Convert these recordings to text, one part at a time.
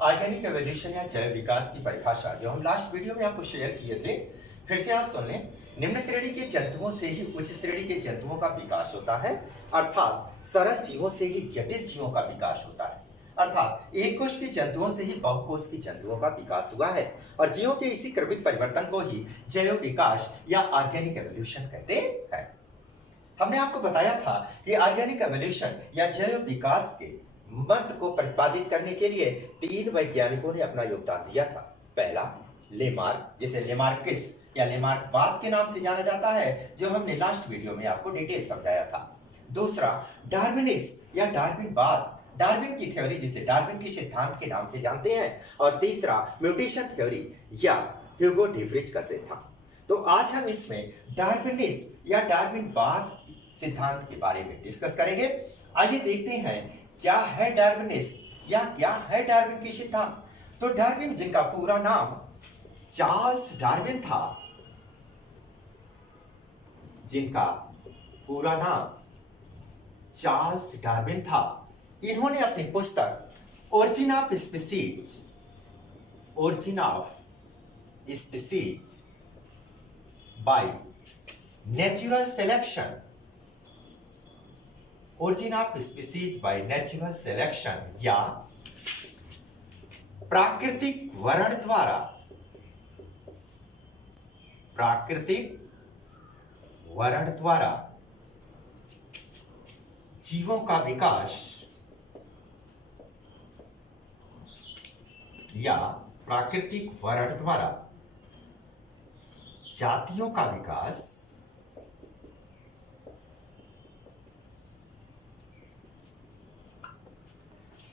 Organic evolution या जैव विकास की परिभाषा जो हम लास्ट वीडियो में आपको शेयर किए थे, फिर से आप सुन लें। निम्न श्रेणी के जंतुओं से ही उच्च श्रेणी के जंतुओं का विकास होता है, अर्थात सरल जीवों से ही जटिल जीवों का विकास होता है। अर्थात एक कोश के जंतुओं से ही बहुकोश के जंतुओं का विकास हुआ है और जीवों के इसी क्रमिक परिवर्तन को ही जैव विकास या ऑर्गेनिक एवोल्यूशन कहते हैं। हमने आपको बताया था कि ऑर्गेनिक एवोल्यूशन या जैव विकास के मत को प्रतिपादित करने के लिए 3 वैज्ञानिकों ने अपना योगदान दिया था। पहला लेमार्क, जिसे लेमार्किस या लेमार्कवाद के नाम से जाना जाता है, जो हमने लास्ट वीडियो में आपको डिटेल समझाया था। दूसरा डार्विनिज्म या डार्विनवाद, डार्विन की थ्योरी जिसे डार्विन के सिद्धांत के नाम से जानते हैं। और तीसरा म्यूटेशन थ्योरी या ह्यूगो डी व्रिच का सिद्धांत। तो आज हम इसमें डार्विनिज्म या डार्विनवाद सिद्धांत के बारे में डिस्कस करेंगे। आइए देखते हैं क्या है डार्विनिज्म या क्या है डार्विन की सिद्धांत। तो डार्विन, जिनका पूरा नाम चार्ल्स डार्विन था, जिनका पूरा नाम चार्ल्स डार्विन था, इन्होंने अपनी पुस्तक origin of species by natural selection, origin of species by natural selection या प्राकृतिक वर्ण द्वारा जीवों का विकास या प्राकृतिक वर्ण द्वारा जातियों का विकास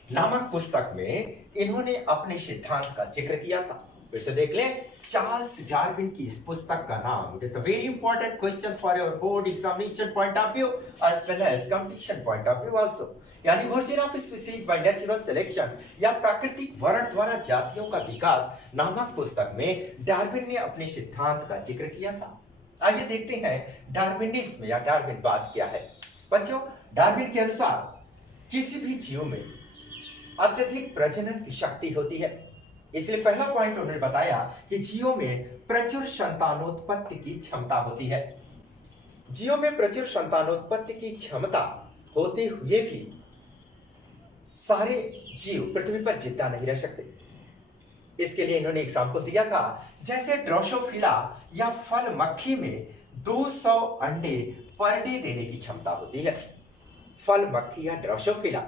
नामक पुस्तक में इन्होंने अपने सिद्धांत का जिक्र किया था। फिर से देख लें, चार्ल्स डार्विन की इस पुस्तक का नाम, it is the very important question for your board examination point of view as well as competition point of view also, यानी origin of species by natural selection या प्राकृतिक वर्ण द्वारा जातियों का विकास नामक पुस्तक में डार्विन ने अपने सिद्धांत का जिक्र किया था। आइए देखते हैं डार्विनिज्म या डार्विनवाद क्या है। बच्चों, डार्विन के अनुसार किसी भी जीव में अत्यधिक प्रजनन की शक्ति होती है, इसलिए पहला पॉइंट उन्होंने बताया कि जीवों में प्रचुर संतानोत्पत्ति की क्षमता होती है। जीवों में प्रचुर संतानोत्पत्ति की क्षमता होते हुए भी सारे जीव पृथ्वी पर जिंदा नहीं रह सकते। इसके लिए इन्होंने एग्जाम्पल दिया था, जैसे ड्रोसोफिला या फल मक्खी में 200 अंडे पर डे देने की क्षमता होती है। फल मक्खी या ड्रोसोफिला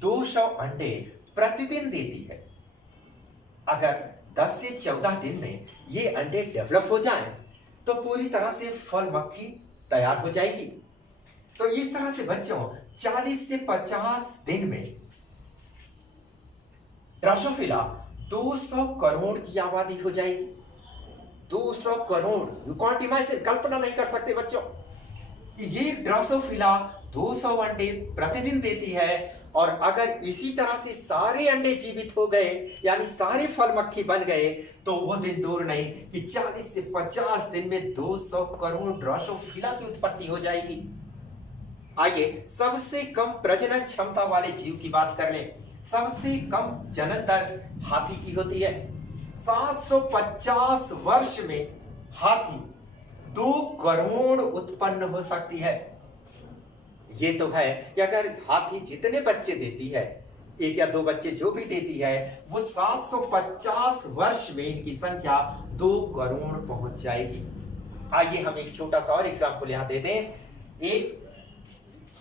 200 अंडे प्रतिदिन देती है। अगर 10 से 14 दिन में ये अंडे डेवलप हो जाएं, तो पूरी तरह से फल मक्खी तैयार हो जाएगी। तो इस तरह से बच्चों 40 से 50 दिन में ड्रोसोफिला 200 करोड़ की आबादी हो जाएगी। 200 करोड़, यू कांट इमेजिन, कल्पना नहीं कर सकते बच्चों। ये ड्रोसोफिला 200 अंडे प्रतिदिन देती है और अगर इसी तरह से सारे अंडे जीवित हो गए, यानी सारे फल मक्खी बन गए, तो वो दिन दूर नहीं कि 40 से 50 दिन में 200 करोड़ ड्रोसोफिला की उत्पत्ति हो जाएगी। आइए सबसे कम प्रजनन क्षमता वाले जीव की बात कर लें। सबसे कम जनन दर हाथी की होती है। 750 वर्ष में हाथी 2 करोड़ उत्पन्न हो सकती है। ये तो है कि अगर हाथी जितने बच्चे देती है, 1 या 2 बच्चे जो भी देती है, वो 750 वर्ष में इनकी संख्या 2 करोड़ पहुंच जाएगी। आइए हम एक छोटा सा और एग्जाम्पल यहां दे दें। एक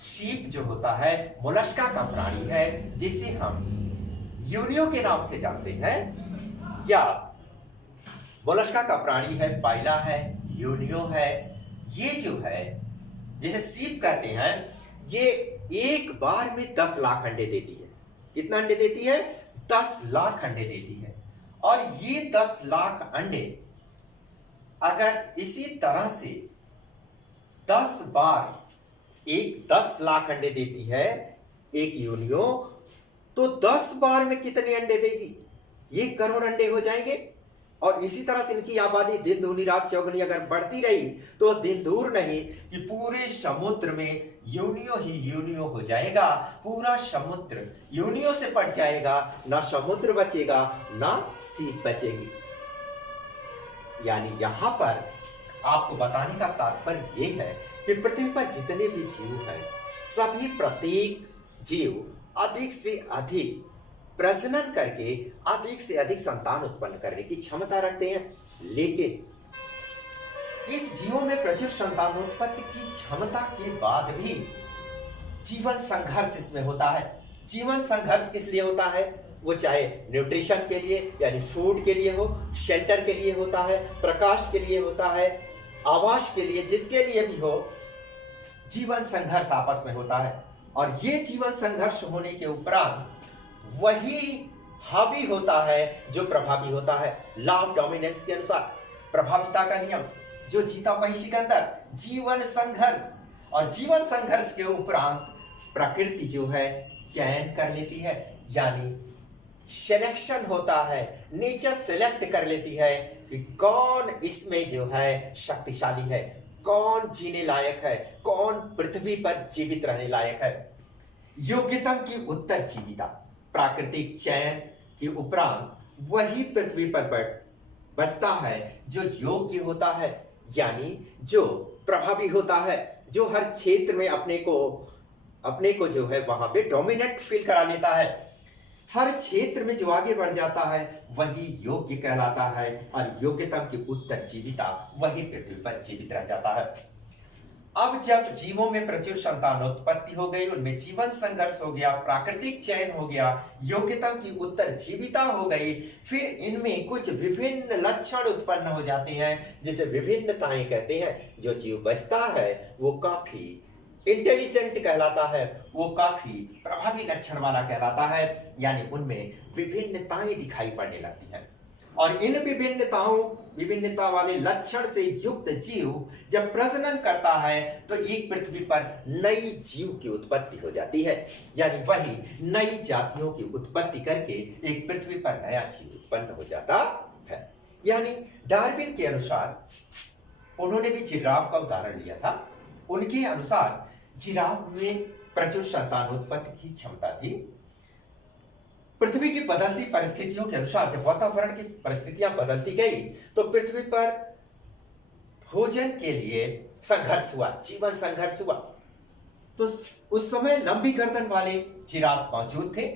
शीप जो होता है मोलस्का का प्राणी है, जिसे हम यूनियो के नाम से जानते हैं, या मोलस्का का प्राणी है, पाइला है, यूनियो है। ये जो है जिसे शीप कहते हैं, ये एक बार में 10 लाख अंडे देती है। कितना अंडे देती है? 10 लाख अंडे देती है। और ये 10 लाख अंडे अगर इसी तरह से 10 बार, एक 10 लाख अंडे देती है एक यूनियो, तो 10 बार में कितने अंडे देगी? 1 करोड़ अंडे हो जाएंगे। और इसी तरह से इनकी आबादी दिन दूनी रात चौगुनी अगर बढ़ती रही तो दिन दूर नहीं कि पूरे समुद्र में यूनियो ही यूनियो हो जाएगा, पूरा समुद्र यूनियो से पट जाएगा, ना समुद्र बचेगा ना सीप बचेगी। यानी यहां पर आपको बताने का तात्पर्य यह है कि पृथ्वी पर जितने भी जीव हैं, सभी प्रत्येक जीव अधिक से अधिक प्रजनन करके अधिक से अधिक संतान उत्पन्न करने की क्षमता रखते हैं। लेकिन इस जीवों में प्रचुर संतानोत्पत्ति की क्षमता के बाद भी जीवन संघर्ष इसमें होता है। जीवन संघर्ष किस लिए होता है? वो चाहे न्यूट्रिशन के लिए यानी फूड के लिए हो, शेल्टर के लिए होता है, प्रकाश के लिए होता है, आवास के लिए, जिसके लिए भी हो, जीवन संघर्ष आपस में होता है। और ये जीवन संघर्ष होने के उपरांत वही हावी होता है जो प्रभावी होता है। लॉ ऑफ डोमिनेंस के अनुसार, प्रभाविता का नियम, जो जीता वही सिकंदर। जीवन संघर्ष, और जीवन संघर्ष के उपरांत प्रकृति जो है चयन कर लेती है, यानी सिलेक्शन होता है। नेचर सेलेक्ट कर लेती है कि कौन इसमें जो है शक्तिशाली है, कौन जीने लायक है, कौन पृथ्वी पर जीवित रहने लायक है। योग्यता की उत्तर जीविता, प्राकृतिक चयन के उपरांत वही पृथ्वी पर बचता है जो योग्य होता है, यानी जो प्रभावी होता है, जो हर क्षेत्र में अपने को जो है वहां पे डोमिनेंट फील करा लेता है। हर क्षेत्र में जो आगे बढ़ जाता है वही योग्य कहलाता है, और योग्यता की उत्तर जीविता वही पृथ्वी पर जीवित रह जाता है। अब जब जीवों में प्रचुर संतानोत्पत्ति हो गई, उनमें जीवन संघर्ष हो गया, प्राकृतिक चयन हो गया, योग्यता की उत्तर जीविता हो गई, फिर इनमें कुछ विभिन्न लक्षण उत्पन्न हो जाते हैं जिसे विभिन्नताएं कहते हैं। जो जीव बचता है वो काफी इंटेलिजेंट कहलाता है, वो काफी प्रभावी लक्षण वाला कहलाता है, यानी उनमें विभिन्नताएं दिखाई पड़ने लगती हैं। और इन विभिन्नता वाले लक्षण से युक्त जीव जब प्रजनन करता है तो एक पृथ्वी पर नई जीव की उत्पत्ति हो जाती है, यानी वही नई जातियों की उत्पत्ति करके एक पृथ्वी पर नया जीव उत्पन्न हो जाता है। यानी डार्विन के अनुसार, उन्होंने भी जिराफ का उदाहरण लिया था, उनके अनुसार जिराफ में प्रचुर संतानोत्पत्ति की क्षमता थी। पृथ्वी की बदलती परिस्थितियों के अनुसार जब वातावरण की परिस्थितियां बदलती गई तो पृथ्वी पर भोजन के लिए संघर्ष हुआ, जीवन संघर्ष हुआ। तो उस समय लंबी गर्दन वाले जिराफ मौजूद थे,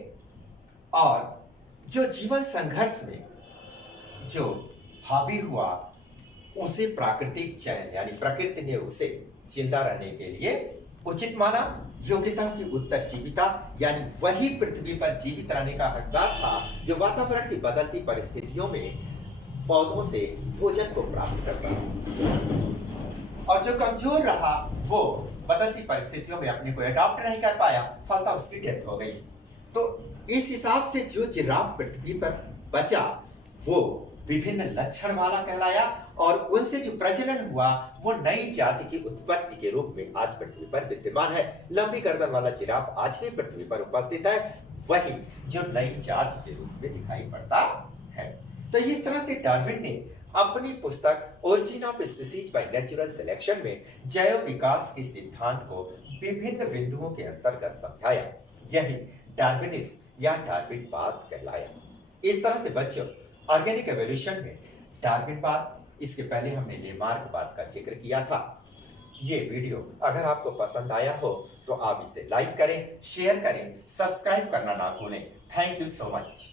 और जो जीवन संघर्ष में जो हावी हुआ उसे प्राकृतिक चयन यानी प्रकृति ने उसे जिंदा रहने के लिए उचित माना। योग्यता की उत्तर जीविता, यानी वही पृथ्वी पर जीवित रहने का हकदार था जो वातावरण की बदलती परिस्थितियों में पौधों से भोजन को प्राप्त करता था। और जो कमजोर रहा वो बदलती परिस्थितियों में अपने को अडॉप्ट नहीं कर पाया, फलतः उसकी डेथ हो गई। तो इस हिसाब से जो जिराफ पृथ्वी पर बचा वो विभिन्न लक्षण वाला कहलाया, और उनसे जो प्रजनन हुआ वो नई जाति की उत्पत्ति के रूप में आज पृथ्वी पर विद्यमान है। लंबी गर्दन वाला जिराफ आज भी पृथ्वी पर उपस्थित है, वही जो नई जाति के रूप में दिखाई पड़ता है। तो इस तरह से डार्विन ने अपनी पुस्तक origin of species by natural selection में जैव विकास के सिद्धांत को विभिन्न बिंदुओं के अंतर्गत समझाया। यही डार्विनिज्म या डार्विनवाद कहलाया। इस तरह से बच्चों, ऑर्गेनिक एवोल्यूशन में डार्विनवाद, इसके पहले हमने लेमार्कवाद का जिक्र किया था। ये वीडियो अगर आपको पसंद आया हो तो आप इसे लाइक करें, शेयर करें, सब्सक्राइब करना ना भूलें। Thank you so much.